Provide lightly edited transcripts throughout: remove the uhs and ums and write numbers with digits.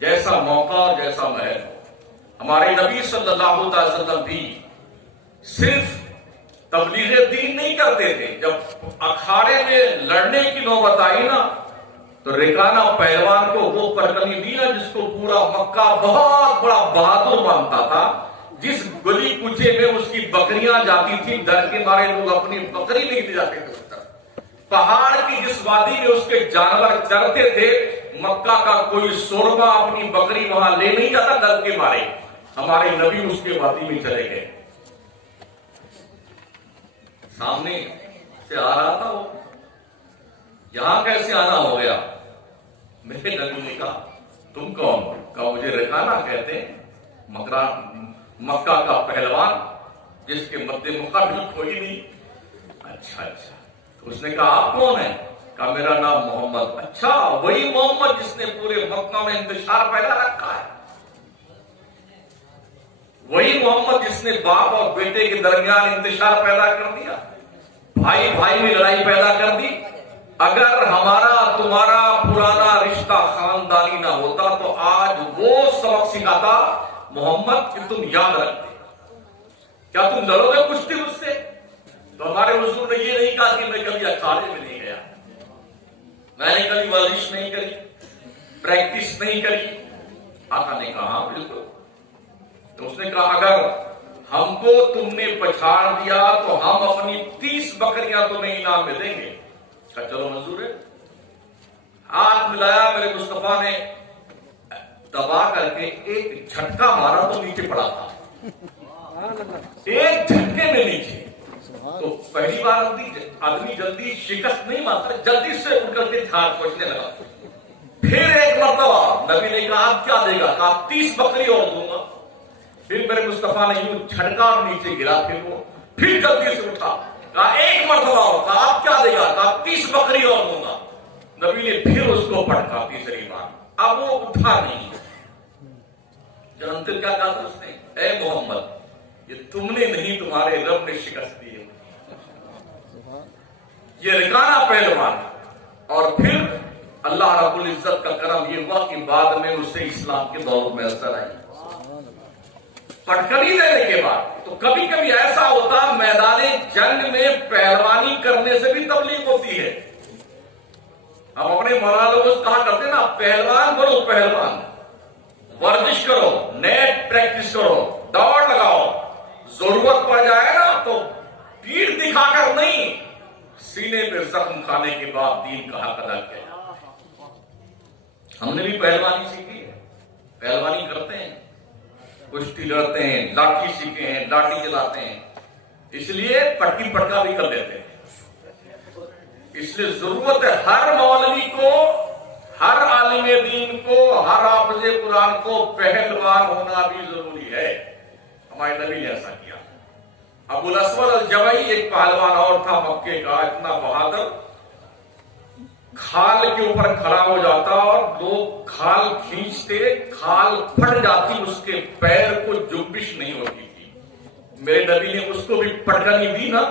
جیسا موقع اور جیسا محل ہو. ہمارے نبی صلی اللہ علیہ وسلم بھی صرف تبلیغ دین نہیں کرتے تھے. جب اکھاڑے میں لڑنے کی نوبت آئی نا تو ریکانہ پہلوان کو وہ پرگنی دی نا جس کو پورا مکہ بہت بڑا بہادر مانتا تھا. جس گلی کوچے میں اس کی بکریاں جاتی تھی ڈر کے مارے لوگ اپنی بکری نہیں لے جاتے تھے. پہاڑ کی جس وادی میں اس کے جانور چرتے تھے مکہ کا کوئی سورما اپنی بکری وہاں لے نہیں جاتا ڈر کے مارے. ہمارے نبی اس کے وادی میں چلے گئے. سامنے سے آ رہا تھا وہ, یہاں کیسے آنا ہو گیا؟ میرے نبی نے کہا تم کون؟ کہا مجھے ریکانہ کہتے ہیں, مکہ کا پہلوان جس کے مد مقابل کوئی نہیں. اچھا اچھا. تو اس نے کہا آپ کون ہیں؟ کہا میرا نام محمد. اچھا وہی محمد جس نے پورے مکہ میں انتشار پیدا رکھا ہے, وہی محمد جس نے باپ اور بیٹے کے درمیان انتشار پیدا کر دیا, بھائی بھائی میں لڑائی پیدا کر دی. اگر ہمارا تمہارا پرانا رشتہ خاندانی نہ ہوتا تو آج وہ سبق سکھاتا محمد کہ تم یاد رکھتے. کیا تم لڑو گے کشتی مجھ سے؟ تو ہمارے حضور نے یہ نہیں کہا کہ میں کبھی اکھاڑے میں نہیں گیا, میں نے کبھی ورزش نہیں کری, پریکٹس نہیں کری. آقا نے کہا ہاں بالکل. تو اس نے کہا اگر ہم کو تم نے پچھاڑ دیا تو ہم اپنی 30 بکریاں تمہیں انعام میں دیں گے. کہا چلو منظور ہے. ہاتھ ملایا, میرے مصطفیٰ نے دبا کر کے ایک جھٹکا مارا تو نیچے پڑا تھا, ایک جھٹکے میں نیچے. تو پہلی بار آدمی جلدی شکست نہیں مانتا, جلدی سے اٹھ کر کے جھاڑ پہنچنے لگا. پھر ایک مرتبہ نبی نے کہا آپ کیا دے گا؟ کہا 30 بکری اور دوں گا. پھر میرے مصطفیٰ نے یوں جھٹکا اور نیچے گرا. پھر جلدی سے اٹھا, کہا ایک مرتبہ اور. کہا آپ کیا دے گا؟ کہا 30 بکری اور دوں گا. نبی نے پھر اس کو پٹکا تیسری بار. اب وہ اٹھا نہیں. جانتے کیا کہا اس نے؟ اے محمد یہ تم نے نہیں تمہارے رب نے شکست دی ہے. یہ ریکانہ پہلوان. اور پھر اللہ رب العزت کا کرم یہ ہوا کہ بعد میں اسے اسلام کے دور میں اثر آئی. پٹکڑی دینے کے بعد. تو کبھی کبھی ایسا ہوتا میدان جنگ میں پہلوانی کرنے سے بھی تبلیغ ہوتی ہے. ہم اپنے مولانا لوگوں سے کہا کرتے نا پہلوان بنو, پہلوان ورزش کرو, نیٹ پریکٹس کرو, دوڑ لگاؤ, ضرورت پڑ جائے نا تو پیٹھ دکھا کر نہیں, سینے پہ زخم کھانے کے بعد دین کا حق ادا کیا. ہم نے بھی پہلوانی سیکھی ہے, پہلوانی کرتے ہیں, کشتی لڑتے ہیں, لاٹھی سیکھے ہیں, لاٹھی چلاتے ہیں, اس لیے پٹکی پٹکا بھی کر دیتے ہیں. اس لیے ضرورت ہے ہر مولوی کو, ہر عالم دین کو, ہر حافظ قرآن کو پہلوان ہونا بھی ضروری ہے. ہمارے نبی نے ایسا کیا. ابو الاسود الجبئی ایک پہلوان اور تھا مکے کا, اتنا بہادر, کھال کے اوپر کھڑا ہو جاتا اور لوگ کھال کھینچتے, کھال پھٹ جاتی, اس کے پیر کو جنبش نہیں ہوتی تھی. میرے نبی نے اس کو بھی پٹکنی دی نا,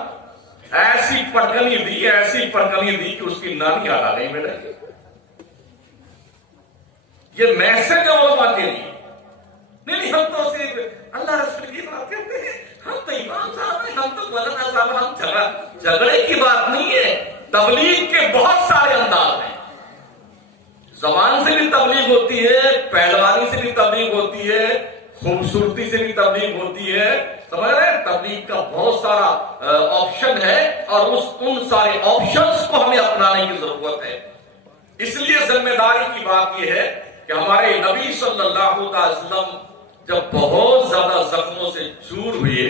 ایسی پٹکنی دی, ایسی پٹکنی دی کہ اس کی نانی یاد آ گئی. میرے یہ میسج علماء کے لیے نہیں, ہم تو صرف اللہ رسول کی بات کرتے ہیں, ہم تو امام صاحب ہیں, ہم تو مولانا صاحب, ہم جھگڑے کی بات نہیں ہے. تبلیغ کے بہت سارے انداز ہیں. زبان سے بھی تبلیغ ہوتی ہے, پہلوانی سے بھی تبلیغ ہوتی ہے, خوبصورتی سے بھی تبلیغ ہوتی ہے. سمجھ رہے ہیں؟ تبلیغ کا بہت سارا آپشن ہے اور ان سارے آپشنز کو ہمیں اپنانے کی ضرورت ہے. اس لیے ذمہ داری کی بات یہ ہے کہ ہمارے نبی صلی اللہ علیہ وسلم جب بہت زیادہ زخموں سے چور ہوئے,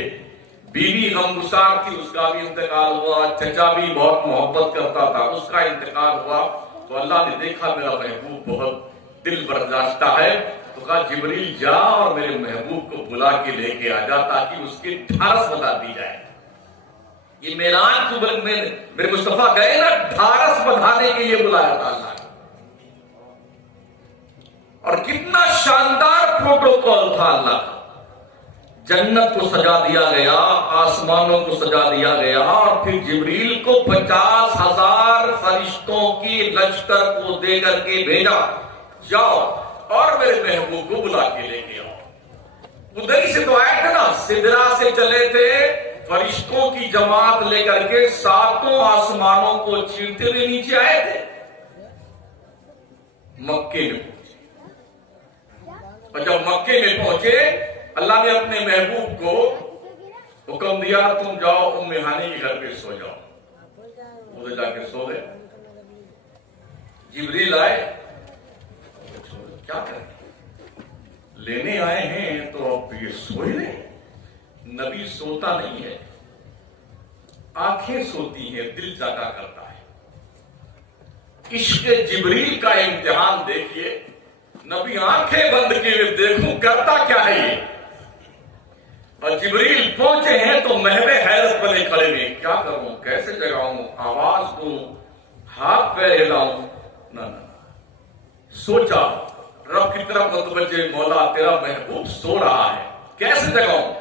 بیوی غمگسار تھی, اس کا بھی انتقال ہوا, چچا بھی بہت محبت کرتا تھا, اس کا انتقال ہوا, تو اللہ نے دیکھا میرا محبوب بہت دل برداشتہ ہے, تو کہا جبریل جا اور میرے محبوب کو بلا کے لے کے آ جا تاکہ اس کی ڈھارس بتا دی جائے. یہ معراج کو میرے مصطفیٰ گئے نا, ڈھارس بندھانے کے لیے بلایا تھا اللہ نے. اور کتنا شاندار پروٹوکول تھا اللہ کا. جنت کو سجا دیا گیا, آسمانوں کو سجا دیا گیا, اور پھر جبریل کو 50,000 فرشتوں کی لشکر کو دے کر کے بھیجا, جاؤ اور میرے محبوب کو بلا کے لے کے آؤ۔ ادھر ہی سے تو آئے تھے نا، سدرا سے چلے تھے فرشتوں کی جماعت لے کر کے، ساتوں آسمانوں کو چیرتے ہوئے نیچے آئے تھے، مکے میں پہنچے۔ اور جب مکے میں پہنچے اللہ نے اپنے محبوب کو حکم دیا تم جاؤ ام ہانی کے گھر پہ سو جاؤ۔ ادھر جا کے سو گئے۔ جبریل آئے، کیا کریں لینے آئے ہیں تو اب یہ سوئے نہیں۔ نبی سوتا نہیں ہے، آنکھیں سوتی ہیں، دل جاگا کرتا ہے۔ عشق جبریل کا امتحان دیکھیے، نبی آنکھیں بند کیے دیکھوں کرتا کیا ہے یہ۔ اور جبریل پہنچے ہیں تو محو حیرت بنے کھڑے میں، کیا کروں، کیسے جگاؤں، آواز دوں، ہاتھ پیر ہلاؤں، نہ سوچا رب کی طرف متوجہ، مولا تیرا محبوب سو رہا ہے، کیسے جگاؤں؟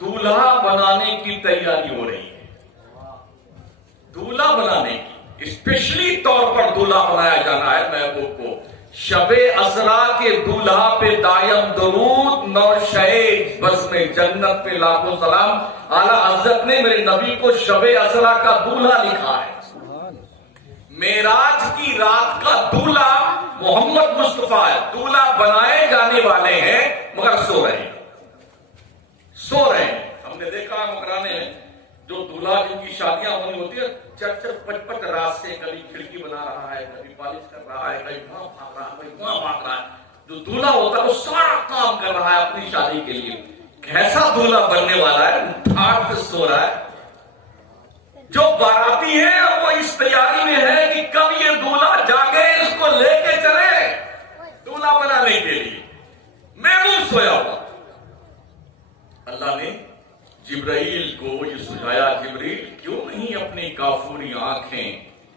دولہا بنانے کی تیاری ہو رہی ہے، دولہا بنانے کی، اسپیشلی طور پر دولہا بنایا جانا ہے محبوب کو۔ شب اسرا کے دولہا پہ دائم درود، نو شہید بزم جنت پہ لاکھوں سلام۔ اعلیٰ حضرت نے میرے نبی کو شب اسرا کا دولہا لکھا ہے۔ معراج کی رات کا دولہا محمد مصطفیٰ ہے، دولہا بنائے جانے والے ہیں مگر سو رہے ہیں، سو رہے ہیں۔ ہم نے دیکھا مکرانے میں جو دولہا جن کی شادیاں ہونی ہوتی ہے، 4-4-5 رات سے کبھی کھڑکی بنا رہا ہے، کبھی پالش کر رہا ہے، کبھی وہاں بھاگ رہا ہے، کبھی وہاں بھاگ رہا ہے۔ جو دولہا ہوتا ہے وہ سارا کام کر رہا ہے اپنی شادی کے لیے۔ کیسا دولہا بننے والا ہے، ٹھاٹ پہ سو رہا ہے۔ جو باراتی ہے وہ اس تیاری میں ہے کہ کب یہ دولہا جاگے، اس کو لے کے چلے دولہا بنانے کے لیے۔ محبوب سویا ہوا۔ اللہ نے جبرائیل کو یہ سجایا، جبریل کیوں نہیں اپنی کافوری آنکھیں،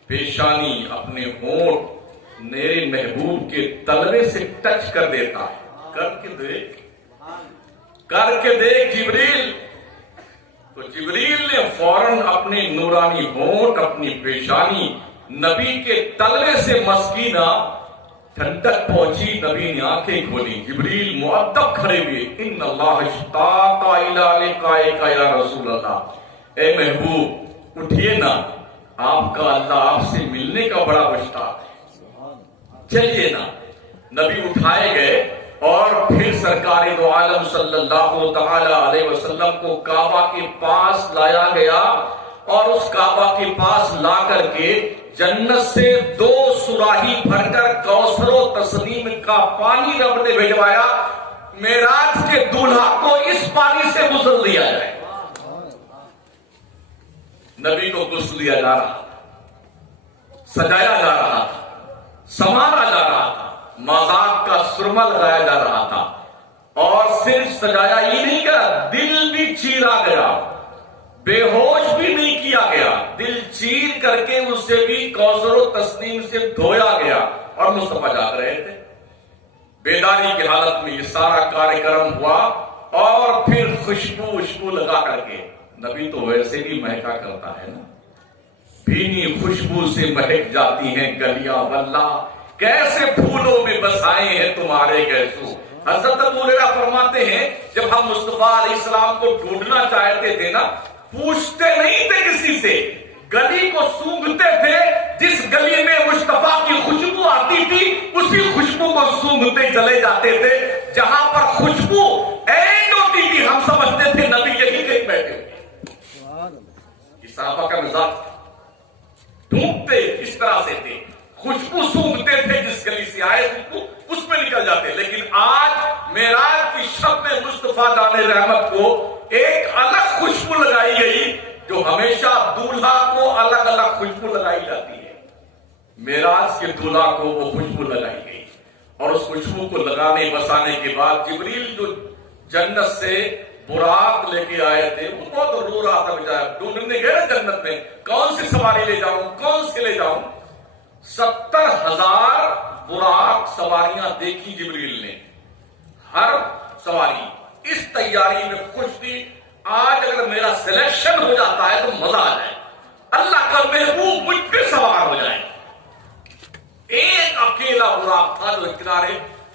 پیشانی، اپنے ہونٹ میرے محبوب کے تلوے سے ٹچ کر دیتا ہے، کر کے دیکھ، کر کے دیکھ جبریل۔ تو جبریل نے فوراً اپنے نورانی ہونٹ، اپنی پیشانی نبی کے تلوے سے مسکینہ، ٹھنڈک پہنچی، نبی نے آنکھیں کھولی، جبریل مؤدب کھڑے ہوئے، ان اللہ اشتاق الی لقائک یا رسول اللہ، اے محبوب اٹھیے نا، آپ کا اللہ آپ سے ملنے کا بڑا مشتاق ہے، چلیے نا۔ نبی اٹھائے گئے اور پھر سرکار دو عالم صلی اللہ تعالی علیہ وسلم کو کعبہ کے پاس لایا گیا، اور اس کعبہ کے پاس لا کر کے جنت سے 2 سراہی بھر کر کوثر و تسنیم کا پانی رب نے بھجوایا، معراج کے دولہا کو اس پانی سے غسل دیا جائے۔ نبی کو غسل دیا جا رہا تھا، سجایا جا رہا تھا، سنوارا جا رہا تھا، مذاق کا سرما لگایا جا رہا تھا، اور صرف سجایا ہی نہیں گیا، دل بھی چیرا گیا، بے ہوش بھی نہیں کیا گیا، دل چیر کر کے اسے بھی کوثر و تسنیم سے دھویا گیا، اور مصطفیٰ جاگ رہے تھے۔ بیداری کی حالت میں یہ سارا کارکرم ہوا، اور پھر خوشبو لگا کر کے، نبی تو ویسے بھی مہکا کرتا ہے نا، بھینی خوشبو سے مہک جاتی ہیں گلیاں، واللہ کیسے پھولوں میں بسائے ہیں تمہارے گیسو۔ حضرت ابو ہریرہ فرماتے ہیں جب ہم مصطفیٰ علیہ السلام کو ڈھونڈنا چاہتے تھے نا، پوچھتے نہیں تھے کسی سے، گلی کو سونگھتے تھے، جس گلی میں مصطفیٰ کی خوشبو آتی تھی اسی خوشبو کو سونگھتے چلے جاتے تھے۔ جہاں پر خوشبو اینڈ ہوتی تھی ہم سمجھتے تھے نبی یہی کہیں بیٹھے ہوئے۔ یہ صحابہ کا مزاج، ڈھونڈتے اس طرح سے تھے، خوشبو سونگھتے تھے، جس گلی سے آئے خوشبو اس میں نکل جاتے۔ لیکن آج معراج کی شب میں مصطفیٰ دان رحمت کو ایک الگ خوشبو لگائی گئی، جو ہمیشہ دولہا کو الگ الگ خوشبو لگائی جاتی ہے، معراج کے دولہا کو وہ خوشبو لگائی گئی۔ اور اس خوشبو کو لگانے بسانے کے بعد جبریل جو جنت سے براق لے کے آئے تھے، وہ بہت رو رہا تھا بیچارہ، ڈھونڈنے گئے جنت میں، کون سی سواری لے جاؤں، کون سی لے جاؤں۔ 70,000 براق سواریاں دیکھی جبریل نے، ہر سواری اس تیاری میں خوش تھی، آج اگر میرا سلیکشن ہو جاتا ہے تو مزہ آ جائے، اللہ کا محبوب مجھ پہ سوار ہو جائے۔ ایک اکیلا براق تھا جو کنارے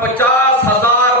50,000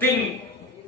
3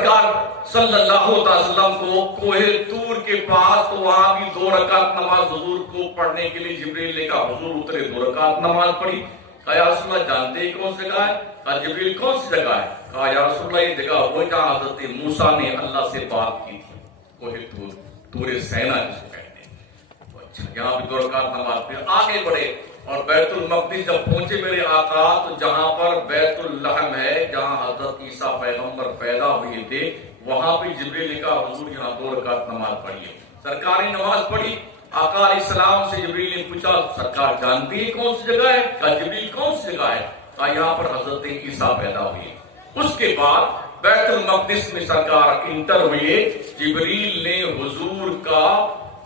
سرکار صلی اللہ علیہ وسلم کو کوہ طور کے پاس، تو وہاں بھی 2 رکعت نماز حضور کو پڑھنے کے لیے جبریل نے کہا، حضور اترے 2 رکعت نماز پڑھی. کہا یا رسول اللہ جانتے ہی کون سی جگہ ہے؟ کہا جبریل کون سی جگہ ہے؟ کہا یا رسول اللہ یہ جگہ وہ جہاں حضرت موسیٰ نے اللہ سے بات کی تھی، کوہ طور، طور سینا جس کو کہتے ہیں. اچھا یہاں بھی 2 رکعت نماز پڑھی. آگے بڑھے اور بیت المقدس جب پہنچے میرے آقا، تو جہاں پر بیت اللحم ہے، جہاں حضرت عیسیٰ پیغمبر پیدا ہوئے تھے، وہاں پہ جبریل نے کہا حضور یہاں 2 رکعت نماز پڑھیے. سرکار نے نماز پڑھی. آقا علیہ السلام سے جبریل نے پوچھا سرکار جانتی ہے کون سی جگہ ہے؟ کہا جبریل کون سی جگہ ہے؟ کہا یہاں پر حضرت عیسیٰ پیدا ہوئے. اس کے بعد بیت المقدس میں سرکار انٹر ہوئے. جبریل نے حضور کا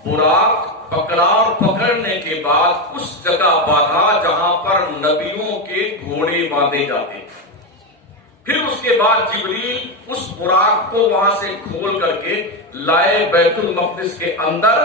براق پکڑا اور پکڑنے کے بعد اس جگہ باندھا جہاں پر نبیوں کے گھوڑے باندھے جاتے. پھر اس کے بعد جبریل اس براق کو وہاں سے کھول کر کے لائے بیت المقدس کے اندر،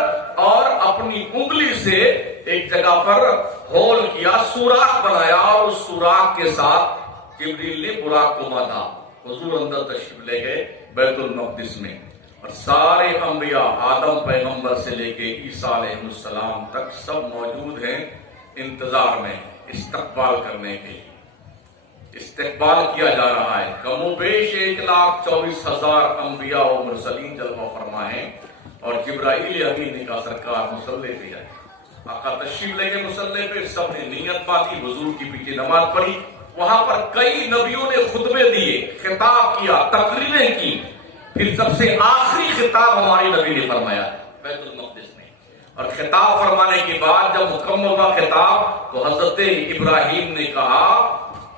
اور اپنی انگلی سے ایک جگہ پر ہول کیا، سوراخ بنایا، اور اس سوراخ کے ساتھ جبریل نے براق کو باندھا. حضور اندر تشریف لے گئے بیت المقدس میں، اور سارے انبیاء آدم پیغمبر سے لے کے عیسیٰ علیہ السلام تک سب موجود ہیں انتظار میں استقبال کرنے کے لیے. استقبال کیا جا رہا ہے. کم و بیش 1,24,000 انبیاء و مرسلین جلوہ فرما ہیں، اور جبرائیل امین نے کہا سرکار مصلی پہ جائے. آقا تشریف لے گئے مصلی پہ، سب نے نیت باندھی، حضور کی پیچھے نماز پڑھی. وہاں پر کئی نبیوں نے خطبے دیے، خطاب کیا، تقریریں کی. پھر سب سے آخری خطاب ہمارے نبی نے فرمایا بیت المقدس میں. اور خطاب فرمانے کے بعد جب مکمل ہوا خطاب، تو حضرت ابراہیم نے کہا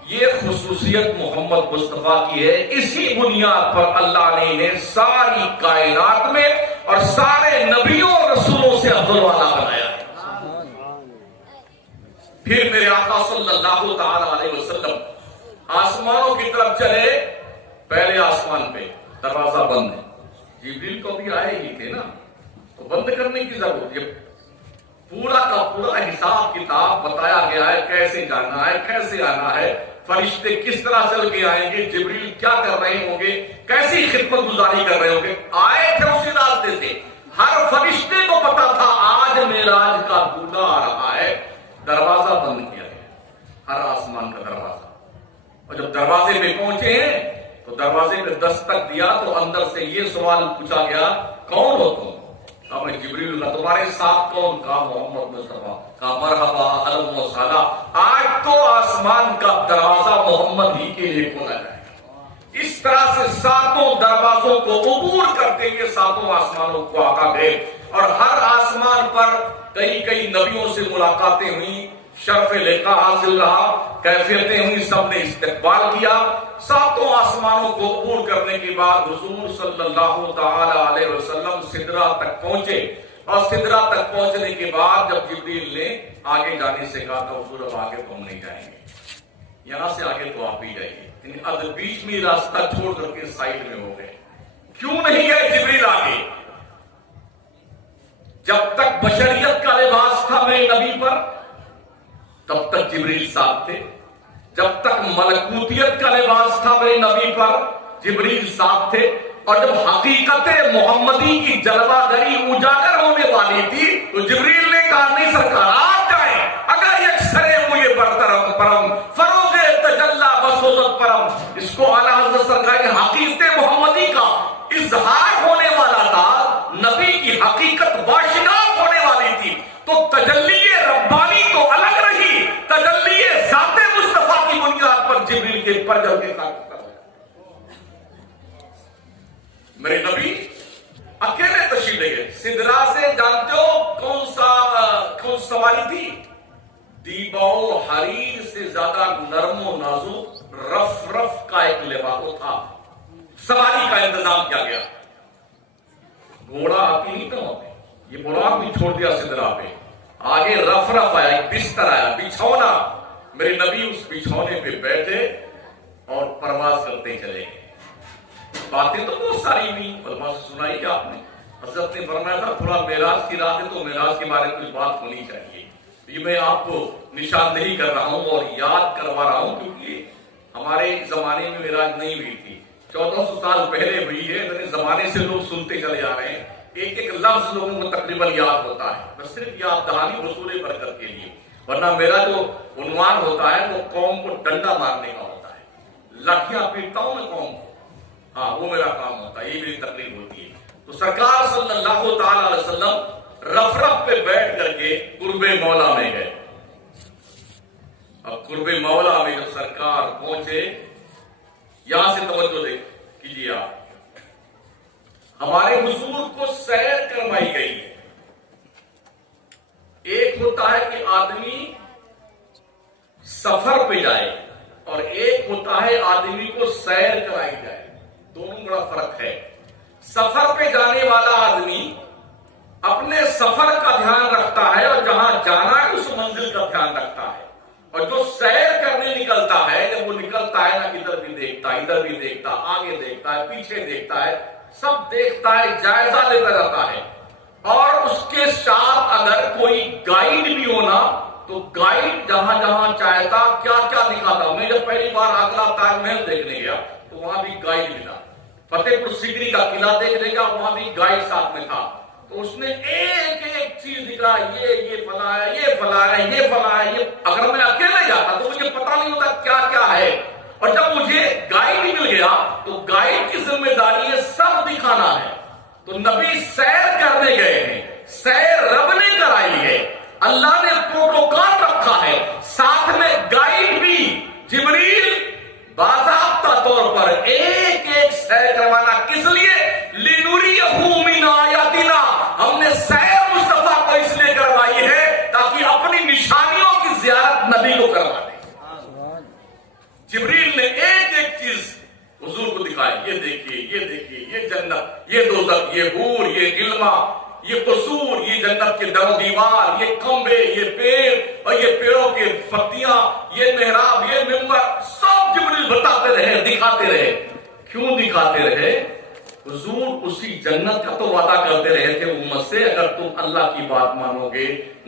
یہ خصوصیت محمد مصطفیٰ کی ہے، اسی بنیاد پر اللہ نے انہیں ساری کائنات میں اور سارے نبیوں اور رسولوں سے افضل والا بنایا ہے. پھر میرے آقا صلی اللہ تعالی علیہ وسلم آسمانوں کی طرف چلے. پہلے آسمان پہ دروازہ بند ہے، جبریل تو بھی آئے ہی تھے نا، تو بند کرنے کی ضرورت. یہ پورا کا پورا حساب کتاب بتایا گیا ہے، کیسے جانا ہے، کیسے آنا ہے، فرشتے کس طرح چل کے آئیں گے، جبریل کیا کر رہے ہوں گے، کیسی خدمت گزاری کر رہے ہوں گے. آئے تھے اسی راستے سے. ہر فرشتے کو پتا تھا آج معراج کا دولہا آ رہا ہے. دروازہ بند کیا گیا، ہر آسمان کا دروازہ. اور جب دروازے پہ پہنچے ہیں تو دروازے پہ دستک دیا تو اندر سے یہ سوال پوچھا گیا کون ہو تم؟ کہا میں جبریل اللہ. تمہارے ساتھ کون؟ کہا محمد مصطفیٰ. کہا مرحبا اہلا و سہلا. آج تو آسمان کا دروازہ محمد ہی کے لیے کھولا جائے. اس طرح سے 7 دروازوں کو عبور کرتے ہوئے 7 آسمانوں کو آقا گئے، اور ہر آسمان پر کئی نبیوں سے ملاقاتیں ہوئی، شرف لقاء حاصل رہا، کیفیتیں ہوئی، سب نے استقبال کیا. 7 آسمانوں کو عبور کرنے کے بعد حضور صلی اللہ تعالی علیہ وسلم سدرہ تک پہنچے. اور سدرہ تک پہنچنے کے بعد جب جبریل نے آگے جانے سے کہا تو حضور اب آگے تو ہم نہیں جائیں گے، یہاں سے آگے تو آپ ہی جائیے. اب بیچ میں راستہ چھوڑ کر کے سائڈ میں ہو گئے. کیوں نہیں گئے جبریل آگے؟ جب تک بشریت کا لباس تھا میرے نبی پر تب تک جبریل ساتھ تھے. جب تک ملکوتیت کا لباس تھا میرے نبی پر جبریل ساتھ تھے. اور جب حقیقت محمدی کی جلوہ گری اجاگر ہونے والی تھی تو جبریل نے کہا نہیں سرکار آپ جائیں، اگر یک سرے ہوئے برترم پرم فروغ تجلہ بسوزت پرم. اس کو اعلیٰ حضرت سرکار کی حقیقت محمدی کا اظہار ہونے والا تھا، نبی کی حقیقت باشناس ہونے والی تھی. تو تجلی ربانی تو الگ رہی، تجلی ذات مصطفیٰ کی بنیاد پر جبریل کے پر جل کے خاک میرے نبی اکیلے تشریف لے گئے. سدرا سے جانتے ہو کون سواری تھی؟ دیباؤ حریر سے زیادہ نرم و نازک رف کا ایک لباس تھا. سواری کا انتظام کیا گیا. گھوڑا آتی نہیں تو ہوتے، یہ براق بھی چھوڑ دیا سدرا پہ. آگے رف آیا، ایک بستر آیا، بچھونا. میرے نبی اس بچھونے پہ بیٹھے اور پرواز کرتے چلے گئے. باتیں تو بہت ساری ہوئی، علماء سے سنائی کہ آپ نے. حضرت نے فرمایا تھا تھوڑا معراج کی رات ہے تو معراج کے بارے میں کچھ بات ہونی چاہیے. یہ میں آپ کو نشاندہی کر رہا ہوں اور یاد کروا رہا ہوں، کیونکہ ہمارے زمانے میں معراج نہیں ہوئی تھی. 1400 سال پہلے ہوئی ہے، اتنے زمانے سے لوگ سنتے چلے آ رہے ہیں، ایک ایک لفظ لوگوں کو تقریباً یاد ہوتا ہے، بس صرف یاد دہانی حصول برکت کے لیے، ورنہ میرا جو عنوان ہوتا ہے وہ قوم کو ڈنڈا مارنے کا ہوتا ہے، لاٹھیاں پیٹتا ہوں میں قوم کو، ہاں وہ میرا کام ہوتا ہے، یہ میری تقریر ہوتی ہے۔ تو سرکار صلی اللہ تعالی علیہ وسلم رف پہ بیٹھ کر کے قرب مولا میں گئے۔ اب قرب مولا میں جب سرکار پہنچے، یہاں سے توجہ کیجیے آپ، ہمارے حضور کو سیر کروائی گئی ہے۔ ایک ہوتا ہے کہ آدمی سفر پہ جائے اور ایک ہوتا ہے آدمی کو سیر کرائی جائے، دونوں بڑا فرق ہے۔ سفر پہ جانے والا آدمی اپنے سفر کا دھیان رکھتا ہے اور جہاں جانا ہے اس منزل کا دھیان رکھتا ہے، اور جو سیر کرنے نکلتا ہے، جب وہ نکلتا ہے نا، ادھر بھی دیکھتا ہے، ادھر بھی دیکھتا ہے، آگے دیکھتا ہے، پیچھے دیکھتا ہے، سب دیکھتا ہے، جائزہ لیتا جاتا ہے، اور اس کے ساتھ اگر کوئی گائیڈ بھی ہونا تو گائیڈ جہاں جہاں چاہتا کیا کیا دکھاتا۔ میں جب پہلی بار آگرہ تاج محل دیکھنے گیا تو وہاں بھی گائیڈ ملا، فتح پور سیکری کا قلعہ دیکھنے گیا، وہاں بھی گائیڈ ساتھ میں تھا، تو اس نے ایک ایک چیز دکھا، یہ فلاں ہے، یہ فلاں ہے، یہ فلاں ہے، یہ۔ اگر میں اکیلے جاتا تو مجھے پتا نہیں ہوتا کیا کیا ہے، اور جب مجھے گائیڈ مل گیا تو گائیڈ کی ذمہ داری ہے سب دکھانا ہے۔ تو نبی سیر کرنے گئے ہیں، سیر رب نے کرائی ہے، اللہ نے پروٹوکول رکھا ہے، ساتھ میں گائیڈ بھی جبریل باضابطہ طور پر ایک ایک سیر کروانا، کس لیے؟ لِنُرِيَهُ مِنْ آیَاتِنَا، ہم نے سیر مصطفیٰ کو اس لیے کروائی ہے تاکہ اپنی نشانیوں کی زیارت نبی کو کروا دیں۔ جبریل نے ایک ایک چیز حضور کو دکھائی، یہ دیکھیے، یہ دیکھیے، یہ جنت، یہ دوزخ، یہ حور، یہ غلما، یہ قصور، یہ جنت کے در و دیوار، یہ کھمبے، یہ پیڑ اور یہ پیڑوں کے پتیاں، یہ محراب، یہ منبر، سب جبریل بتاتے رہے، دکھاتے رہے۔ کیوں دکھاتے رہے؟ حضور اسی جنت کا تو وعدہ کرتے رہے تھے امت سے، اگر تم اللہ کی بات مانو گے،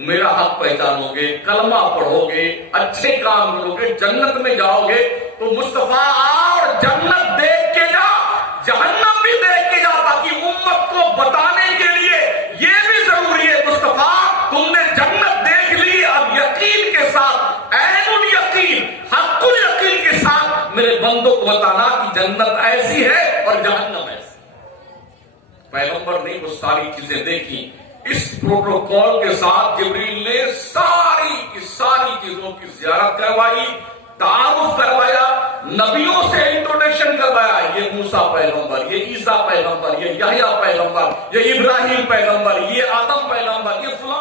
میرا حق پہچانو گے، کلمہ پڑھو گے، اچھے کام کرو گے، جنت میں جاؤ گے، تو مصطفیٰ اور جنت دیکھ کے جا، جہنم بھی دیکھ کے جا، تاکہ امت کو بتانے کے لیے یہ بھی ضروری ہے، مصطفیٰ تم نے جنت دیکھ لی، اب یقین کے ساتھ، عین الیقین، حق الیقین کے ساتھ میرے بندوں کو بتانا کہ جنت ایسی ہے اور جہنم ایسی۔ پیغمبر نے وہ ساری چیزیں دیکھی، اس پروٹوکول کے ساتھ جبریل نے ساری کی ساری چیزوں کی زیارت کروائی، تعارف کروایا، نبیوں سے انٹروڈکشن کروایا، یہ موسیٰ پیغمبر، یہ عیسیٰ پیغمبر، یہ یحییٰ پیغمبر، یہ ابراہیم پیغمبر، یہ آدم پیغمبر، یہ فلاں